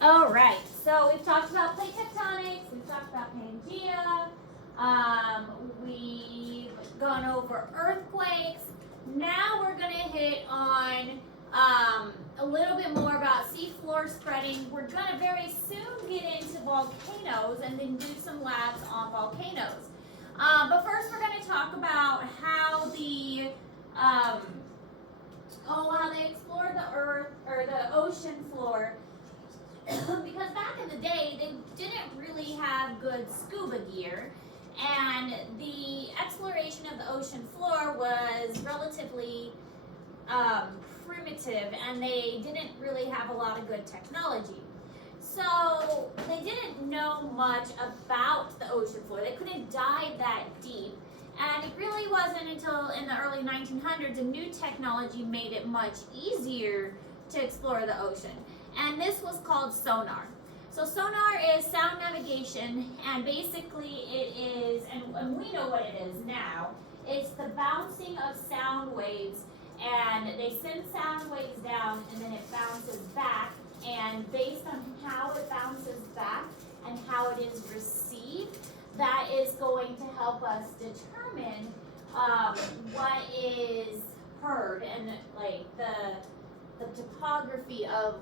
All right, so we've talked about plate tectonics, we've talked about Pangea, we've gone over earthquakes. Now we're going to hit on a little bit more about seafloor spreading. We're going to very soon get into volcanoes and then do some labs on volcanoes. But first we're going to talk about how the how they explored the earth or the ocean floor. Because back in the day, they didn't really have good scuba gear, and the exploration of the ocean floor was relatively primitive, and they didn't really have a lot of good technology. So they didn't know much about the ocean floor. They couldn't dive that deep. And it really wasn't until in the early 1900s a new technology made it much easier to explore the ocean. And this was called sonar. So sonar is sound navigation, and basically it is, and we know what it is now, it's the bouncing of sound waves, and they send sound waves down and then it bounces back, and based on how it bounces back and how it is received, that is going to help us determine what is heard and like the topography of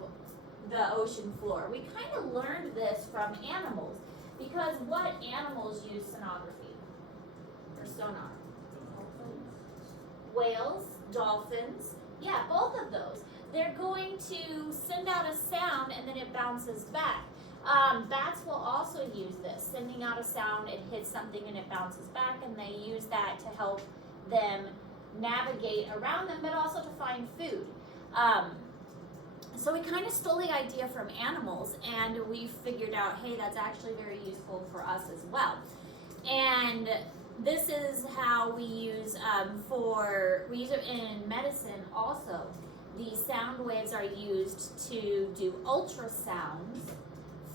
the ocean floor. We kind of learned this from animals, because what animals use sonography or sonar? Whales, dolphins, yeah, both of those. They're going to send out a sound and then it bounces back. Bats will also use this, sending out a sound, it hits something and it bounces back, and they use that to help them navigate around them, but also to find food. So we kind of stole the idea from animals, and we figured out, hey, that's actually very useful for us as well. And this is how we use we use it in medicine also. These sound waves are used to do ultrasounds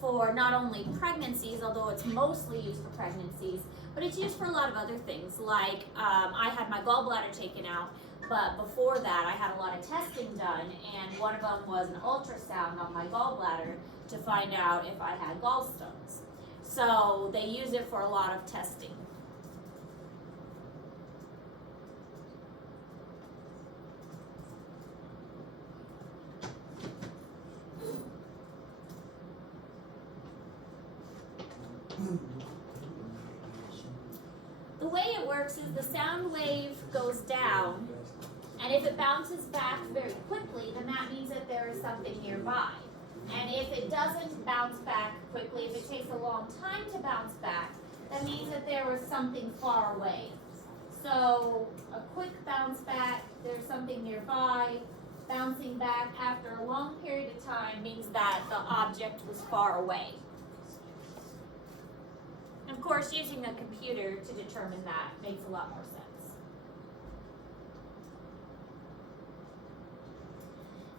for not only pregnancies, although it's mostly used for pregnancies, but it's used for a lot of other things. Like I had my gallbladder taken out, but before that I had a lot of testing done, and one of them was an ultrasound on my gallbladder to find out if I had gallstones. So they use it for a lot of testing. The way it works is the sound wave goes down, and if it bounces back very quickly, then that means that there is something nearby. And if it doesn't bounce back quickly, if it takes a long time to bounce back, that means that there was something far away. So a quick bounce back, there's something nearby. Bouncing back after a long period of time means that the object was far away. Of course, using a computer to determine that makes a lot more sense.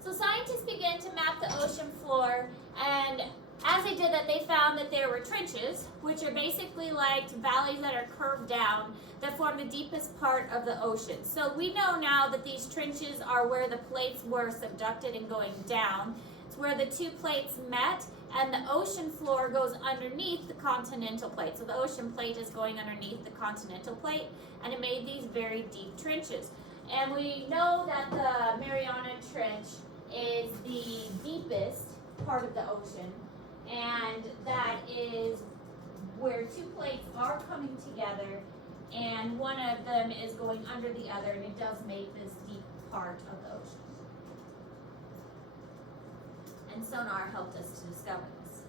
So scientists began to map the ocean floor, and as they did that, they found that there were trenches, which are basically like valleys that are curved down that form the deepest part of the ocean. So we know now that these trenches are where the plates were subducted and going down. It's where the two plates met, and the ocean floor goes underneath the continental plate. So the ocean plate is going underneath the continental plate, and it made these very deep trenches. And we know that the Mariana Trench is the deepest part of the ocean, and that is where two plates are coming together, and one of them is going under the other, and it does make this deep part of the ocean. And sonar helped us to discover this.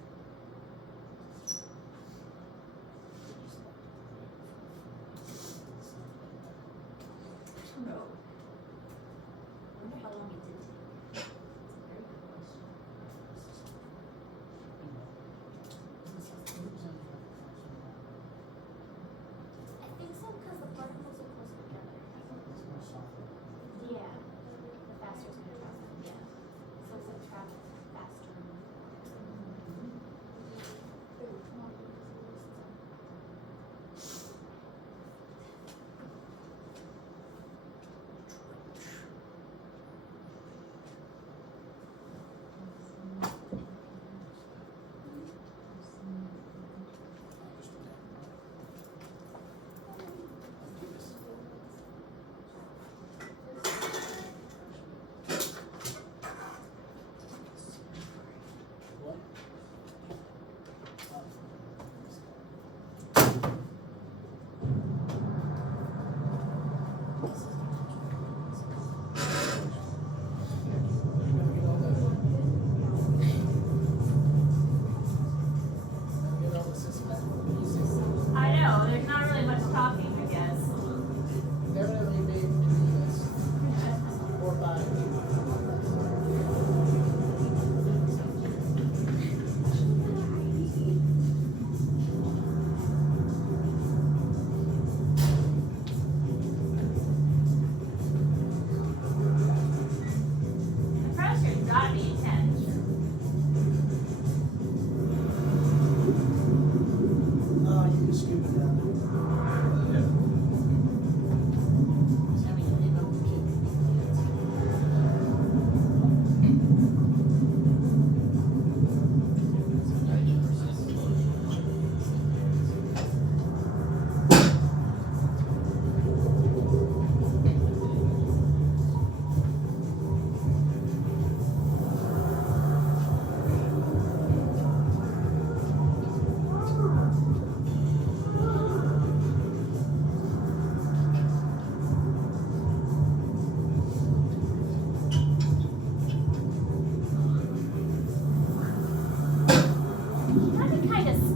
I don't know. I wonder how long it did take. It's a very good question. I think so, because the particles are closer together. Yeah. The faster it's going to travel. Yeah. So it's like travel faster.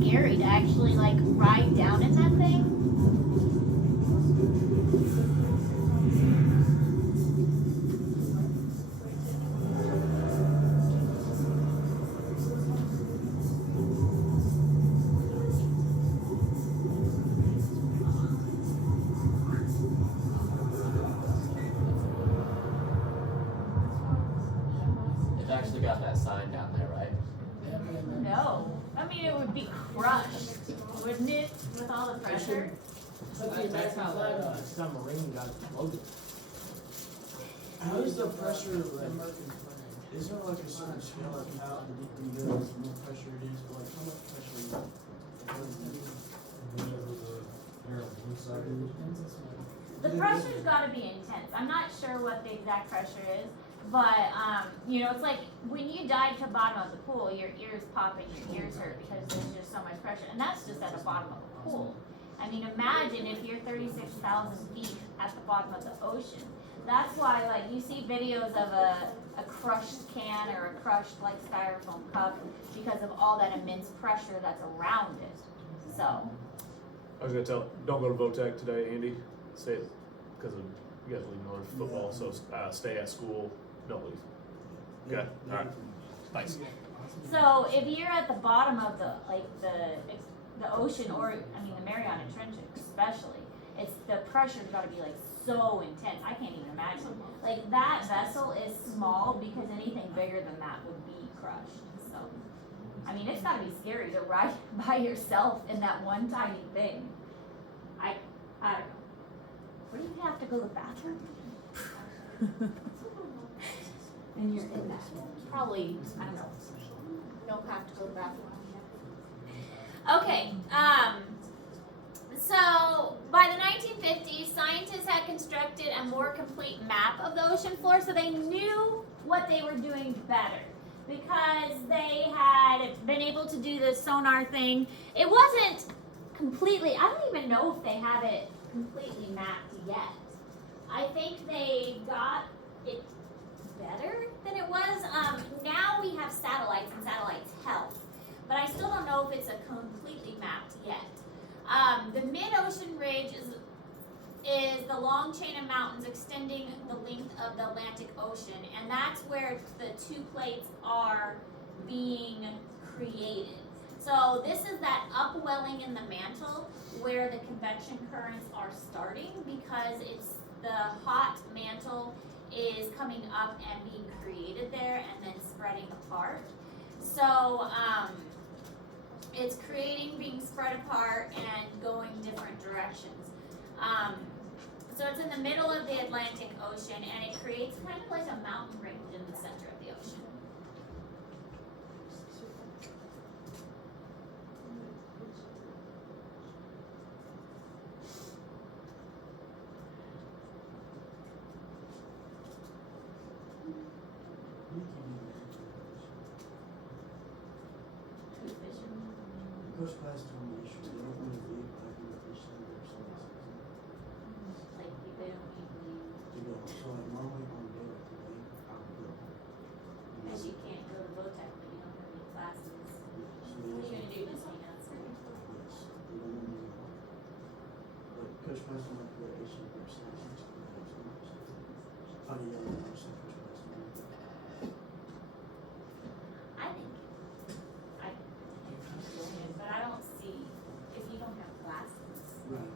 scary to actually like ride down in that thing. It's actually got that sign down there, right? No. I mean, it would be crushed, wouldn't it, with all the pressure? That's how that submarine got floated. How does the pressure, like, is there like a certain scale of how deep you go, the more pressure it is, like how much pressure is it? The pressure's gotta be intense. I'm not sure what the exact pressure is, but, you know, it's like when you dive to the bottom of the pool, your ears pop and your ears hurt because there's just so much pressure. And that's just at the bottom of the pool. I mean, imagine if you're 36,000 feet at the bottom of the ocean. That's why, like, you see videos of a crushed can or a crushed, like, styrofoam cup because of all that immense pressure that's around it. So, I was gonna tell, don't go to Votech today, Andy. Say it because of you guys leave North football, so stay at school. Don't leave. Okay. All right. Thanks. so if you're at the bottom of the, like, the ocean, or, I mean, the Mariana Trench especially, it's, the pressure's gotta be, like, so intense. I can't even imagine. Like, that vessel is small because anything bigger than that would be crushed. So, I mean, it's gotta be scary to ride by yourself in that one tiny thing. I don't know. What do you have to go to the bathroom? And you're in that. Probably, I don't know. Don't have to go to the bathroom. Okay, so by the 1950s, scientists had constructed a more complete map of the ocean floor, so they knew what they were doing better because they had been able to do the sonar thing. It wasn't completely, I don't even know if they have it completely mapped yet. I think they got it better than it was. Now we have satellites and satellites help, but I still don't know if it's a completely mapped yet. The mid-ocean ridge is the long chain of mountains extending the length of the Atlantic Ocean, and that's where the two plates are being created. So this is that upwelling in the mantle where the convection currents are starting because it's the hot mantle is coming up and being created there and then spreading apart. So it's creating, being spread apart, and going different directions. So it's in the middle of the Atlantic Ocean, and it creates kind of like a mountain range in the center of the ocean. Goes past the issue, they don't want to leave, but I think that there's some there, so Like, they don't usually, to go, so like normally on a day like today, I would go. because you can't go to Votech when you don't have any classes. So What are you gonna do, just hang out? Yes, we don't want to go. But Coach Preston went to the Asian Group Science, funny, Coach Preston. I think but I don't see, if you don't have classes. Right.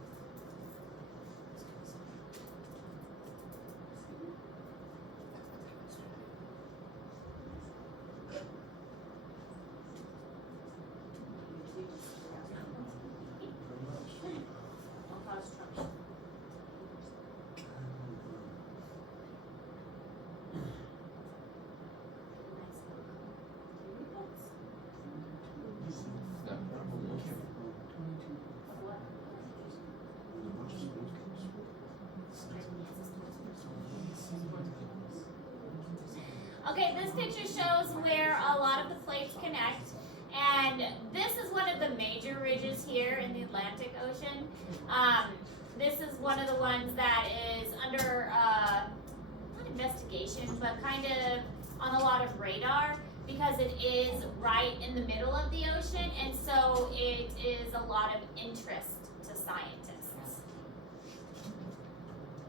Pretty much. Don't cause trouble. Okay, this picture shows where a lot of the plates connect, and this is one of the major ridges here in the Atlantic Ocean. This is one of the ones that is under, not investigation, but kind of on a lot of radar. because it is right in the middle of the ocean, and so it is a lot of interest to scientists.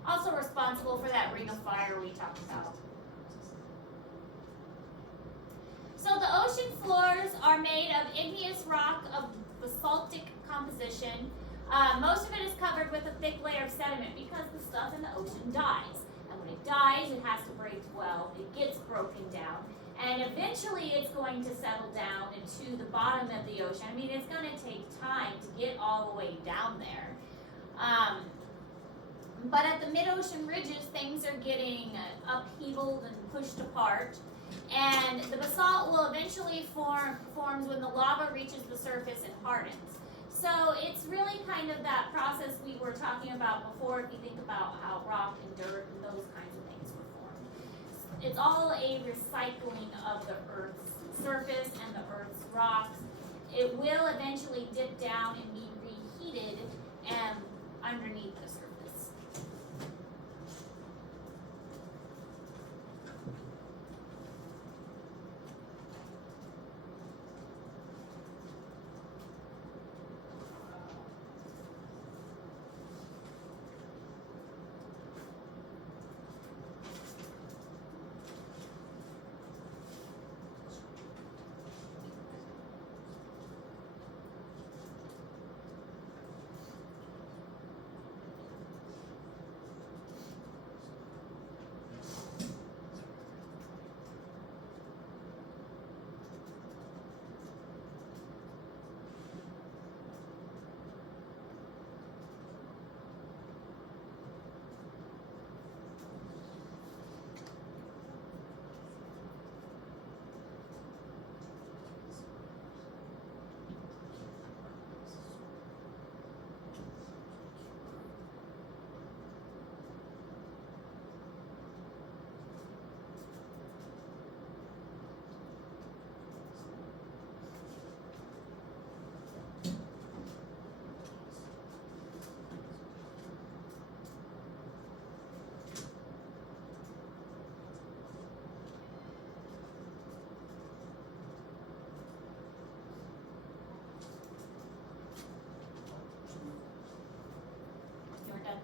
Also responsible for that ring of fire we talked about. So the ocean floors are made of igneous rock of basaltic composition. Most of it is covered with a thick layer of sediment because the stuff in the ocean dies. And when it dies, it has to break well. It gets broken down. And eventually it's going to settle down into the bottom of the ocean. I mean, it's going to take time to get all the way down there. But at the mid-ocean ridges, things are getting upheavaled and pushed apart. And the basalt will eventually forms when the lava reaches the surface and hardens. So it's really kind of that process we were talking about before, if you think about how rock and dirt and those kinds of things were formed. It's all a recycling of the Earth's surface and the Earth's rocks. It will eventually dip down and be reheated and underneath the surface. You're done.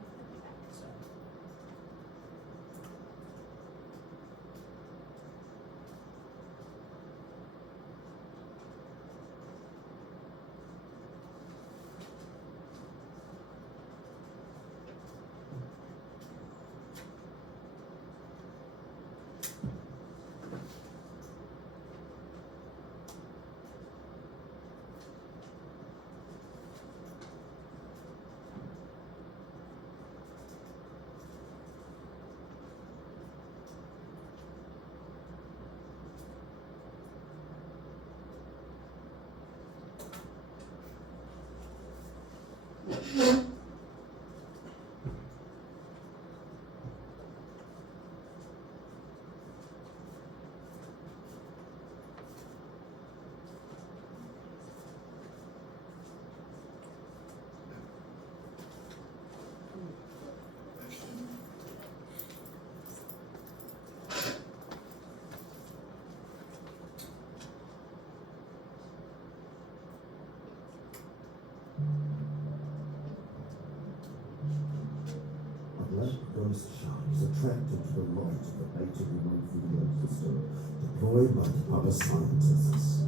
Ghost sharks attracted to the light of the beta remote video system deployed by the other scientists.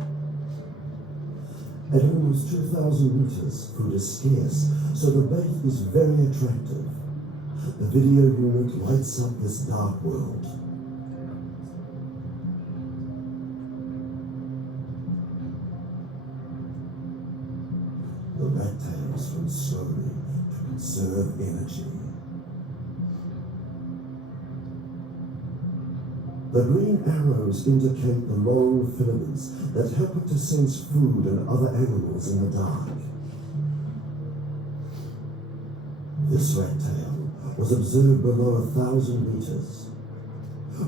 At almost 2,000 meters, food is scarce, so the bait is very attractive. The video unit lights up this dark world. The rat tails swim slowly to conserve energy. The green arrows indicate the long filaments that help it to sense food and other animals in the dark. This rat tail was observed below 1,000 meters.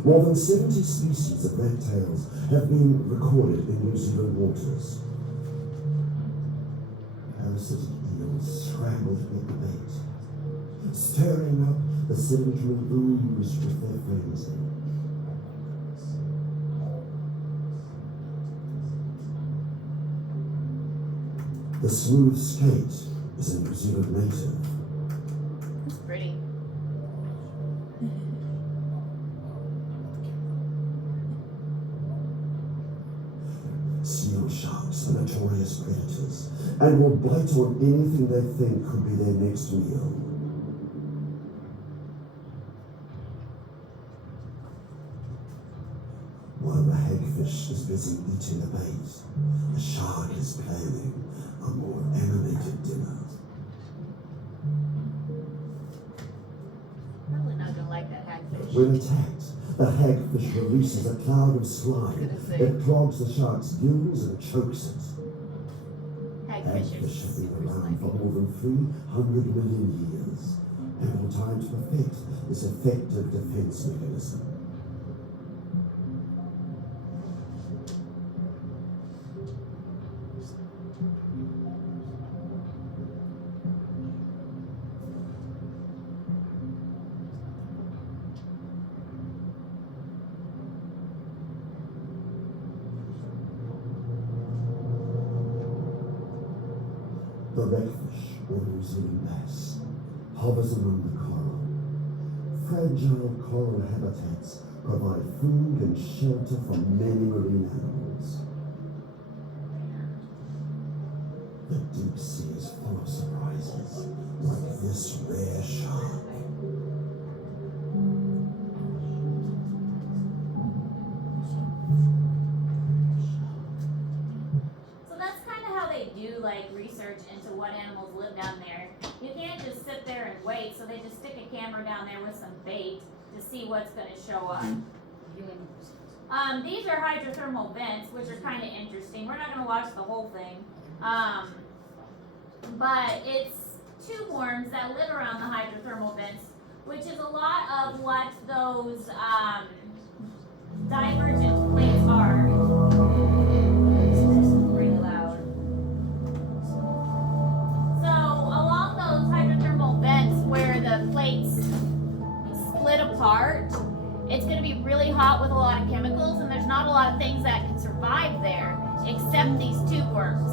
More than 70 species of rat tails have been recorded in New Zealand waters. Parasitic eels scramble to get the bait, stirring up the sedimentary ooze with their frenzy. The smooth skate is a New Zealand native. It's pretty. Seal sharks are notorious predators and will bite on anything they think could be their next meal. While the hagfish is busy eating the bait, the shark is planning a more animated dinner. Probably not gonna like that hagfish. When attacked, the hagfish releases a cloud of slime that clogs the shark's gills and chokes it. Hagfish have been around for more than 300 million years, ample time to perfect this effective defense mechanism. The wreckfish, or New Zealand bass, hovers among the coral. Fragile coral habitats provide food and shelter for many marine animals. The deep sea is full of surprises, like this rare shark. So that's kind of how they do like research into what animals live down there. You can't just sit there and wait, so they just stick a camera down there with some bait to see what's going to show up. These are hydrothermal vents, which are kind of interesting. We're not going to watch the whole thing. But it's tube worms that live around the hydrothermal vents, which is a lot of what those divergent plates are. Pretty loud. So along those hydrothermal vents where the plates split apart, it's going to be really hot with a lot of chemicals, and there's not a lot of things that can survive there except these tube worms.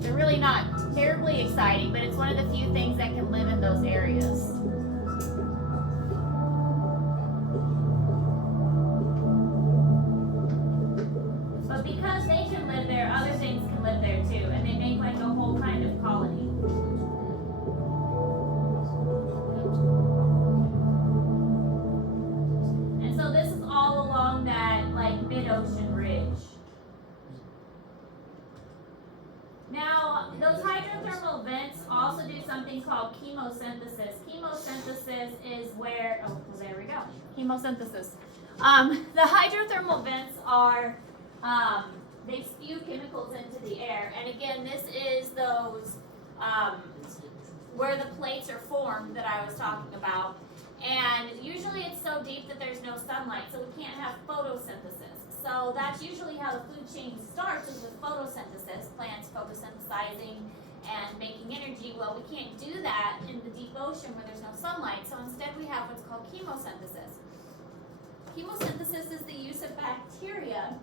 They're really not terribly exciting, but it's one of the few things that can live in those areas. But because they can live there, other things can live there too, and they make like a whole kind of colony. And so this is all along that like mid-ocean ridge. Now, those hydrothermal vents also do something called chemosynthesis. Chemosynthesis is where, oh, there we go. Chemosynthesis. The hydrothermal vents are, they spew chemicals into the air. And again, this is those, where the plates are formed that I was talking about. And usually it's so deep that there's no sunlight, so we can't have photosynthesis. So that's usually how the food chain starts, is with photosynthesis, plants photosynthesizing and making energy. Well, we can't do that in the deep ocean where there's no sunlight, so instead we have what's called chemosynthesis. Chemosynthesis is the use of bacteria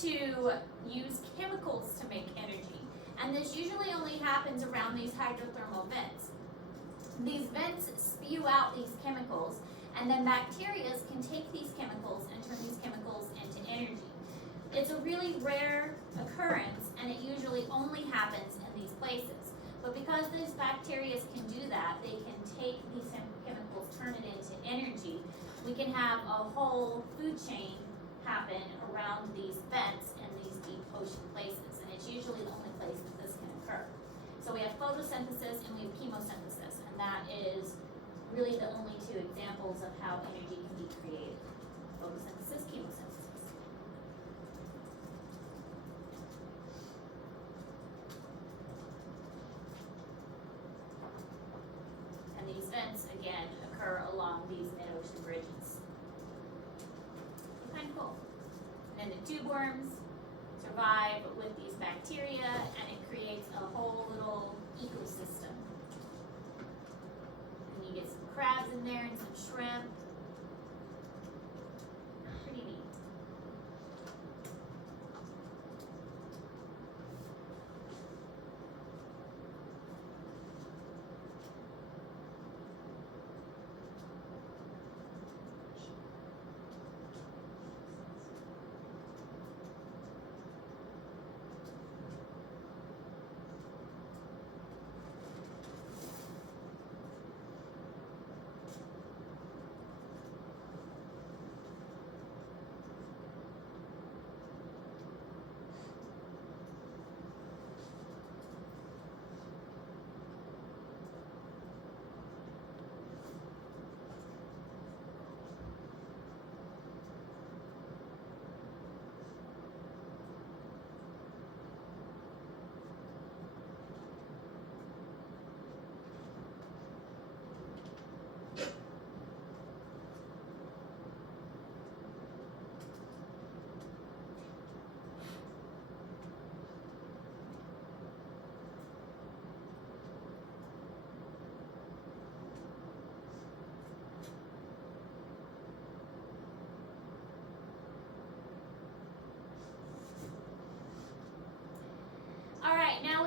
to use chemicals to make energy. And this usually only happens around these hydrothermal vents. These vents spew out these chemicals, and then bacteria can take these chemicals and turn these chemicals into energy. It's a really rare occurrence, and it usually only happens in these places. But because these bacteria can do that, they can take these chemicals, turn it into energy. We can have a whole food chain happen around these vents in these deep ocean places, and it's usually the only place that this can occur. So we have photosynthesis and we have chemosynthesis, and that is really the only two examples of how energy can be created. Photosynthesis, chemosynthesis. And these vents, again, occur along these mid-ocean bridges. Kind of cool. And the tube worms survive with these bacteria, and it creates a whole little ecosystem. And you get some crabs in there and some shrimp. Pretty neat.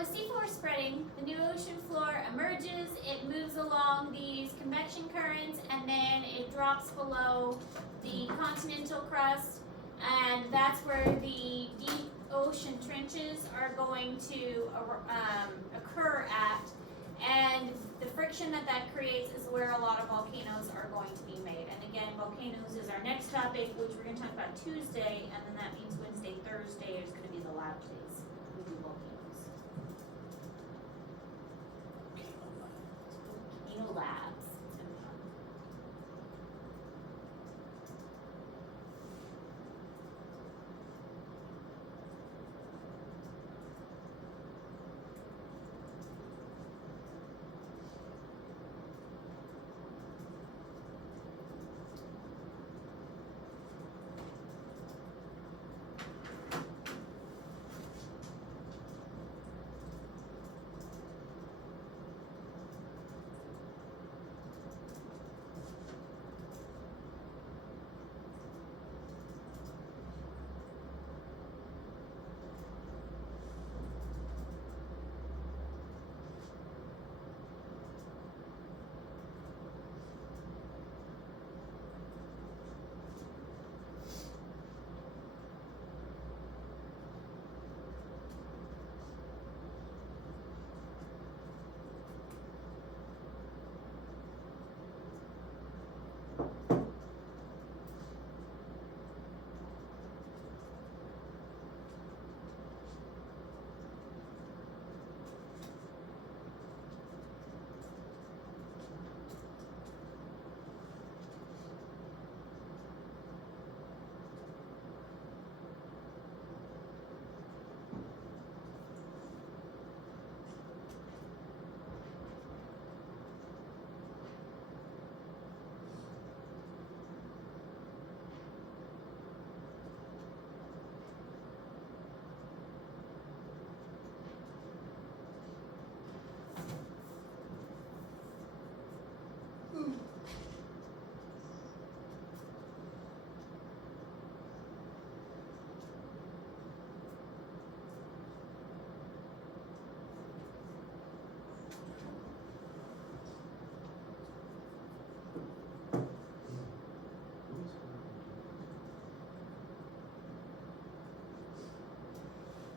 with seafloor spreading, the new ocean floor emerges, it moves along these convection currents, and then it drops below the continental crust, and that's where the deep ocean trenches are going to occur at, and the friction that creates is where a lot of volcanoes are going to be made. And again, volcanoes is our next topic, which we're going to talk about Tuesday, and then that means Wednesday, Thursday is going to be the lab days. We do volcanoes. Volcano labs. It's gonna be fun.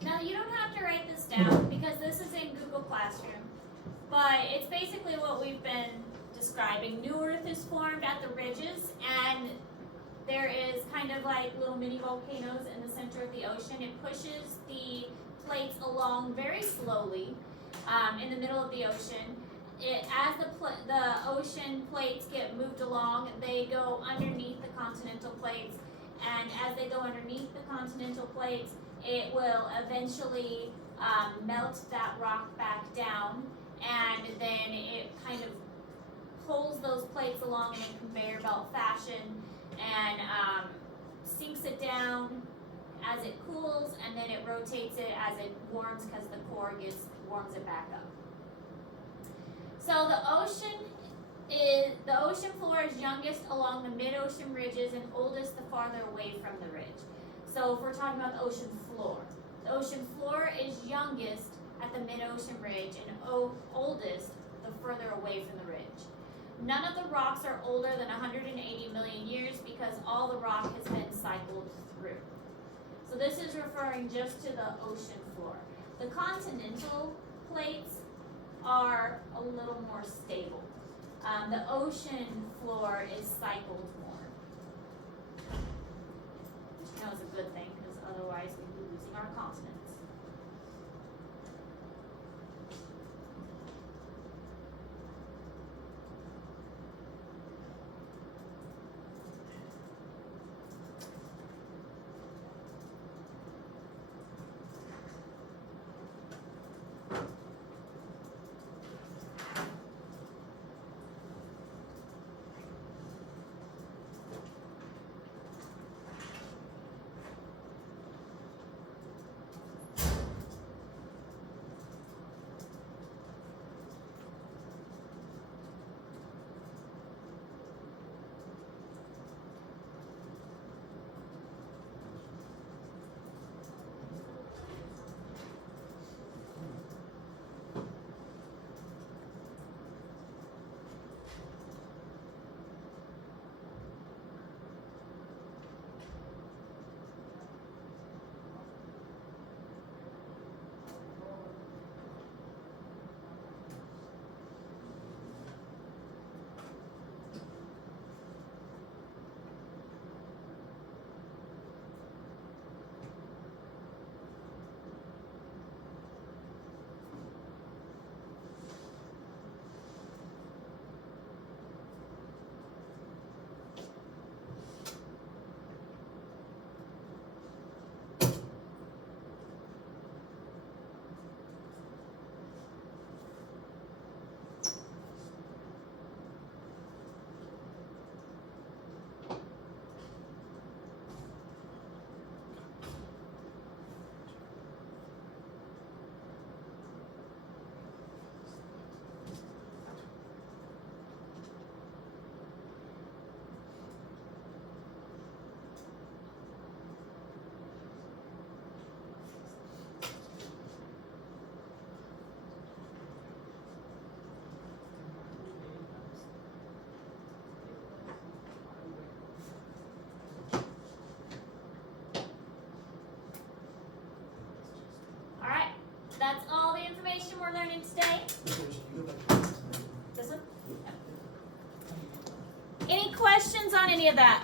Now you don't have to write this down because this is in Google Classroom, but it's basically what we've been describing. New Earth is formed at the ridges, and there is kind of like little mini volcanoes in the center of the ocean. It pushes the plates along very slowly in the middle of the ocean. As the ocean plates get moved along, they go underneath the continental plates, and as they go underneath the continental plates, it will eventually melt that rock back down, and then it kind of pulls those plates along in a conveyor belt fashion and sinks it down as it cools, and then it rotates it as it warms because the core warms it back up. So the ocean floor is youngest along the mid-ocean ridges and oldest the farther away from the ridge. So if we're talking about the ocean floor is youngest at the mid-ocean ridge and oldest the further away from the ridge. None of the rocks are older than 180 million years because all the rock has been cycled through. So this is referring just to the ocean floor. The continental plates are a little more stable. The ocean floor is cycled more. Which you know is a good thing because otherwise we'd be losing our continents. Alright, that's all the information we're learning today. You go back to this. This one? Any questions on any of that?